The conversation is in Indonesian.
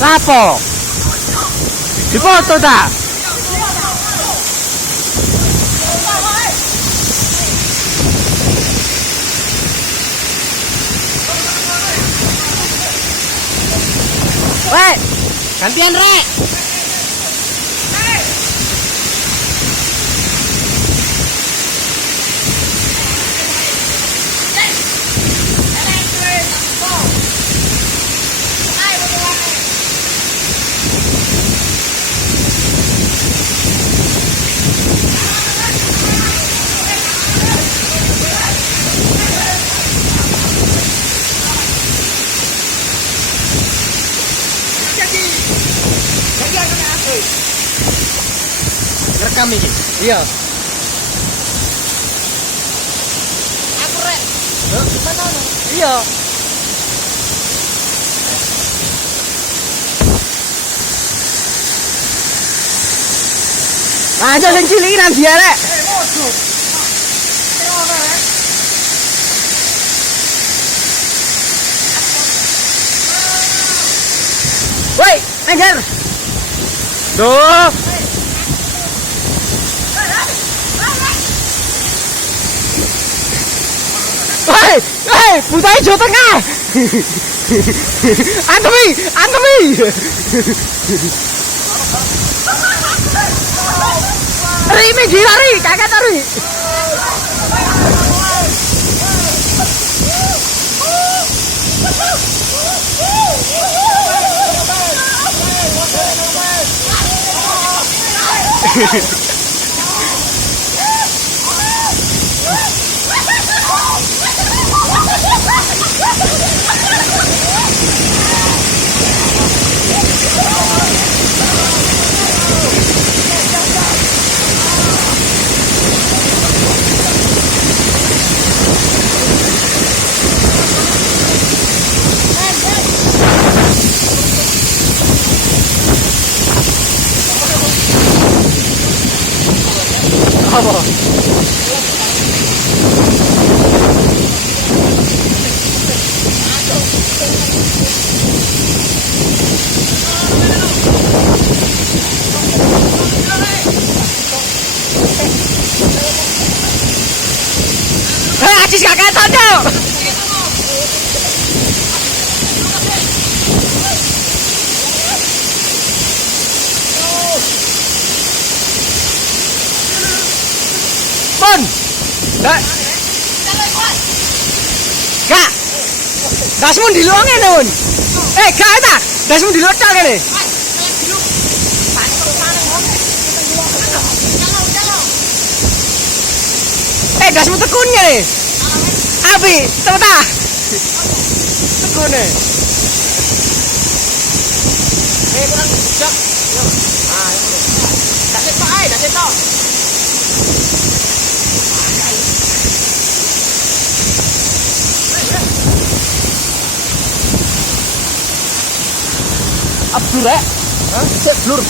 Lapo? Dipoto ta? Weh, gantian rek. Rekam iki. Iya. Aku rek. Gimana ono? Iya. Aja sing cilikan dia rek. Woi, Angger. Duh. Hei, putai Jawa Tengah. Antemi. Ri lari, kakak tari. Apa? Acis kakak tanda. Pon. Dak. Kak. Dasmu di luar ngene, Mun. Kak ta. Dasmu di luar ta kene. Dasmu tekun ngene. Abi, tau ta? Tekun e. Kurang bijak. Yo. Ah, itu. Dak setok ae, dak setok. Abdur rek. Hah? Cek blur.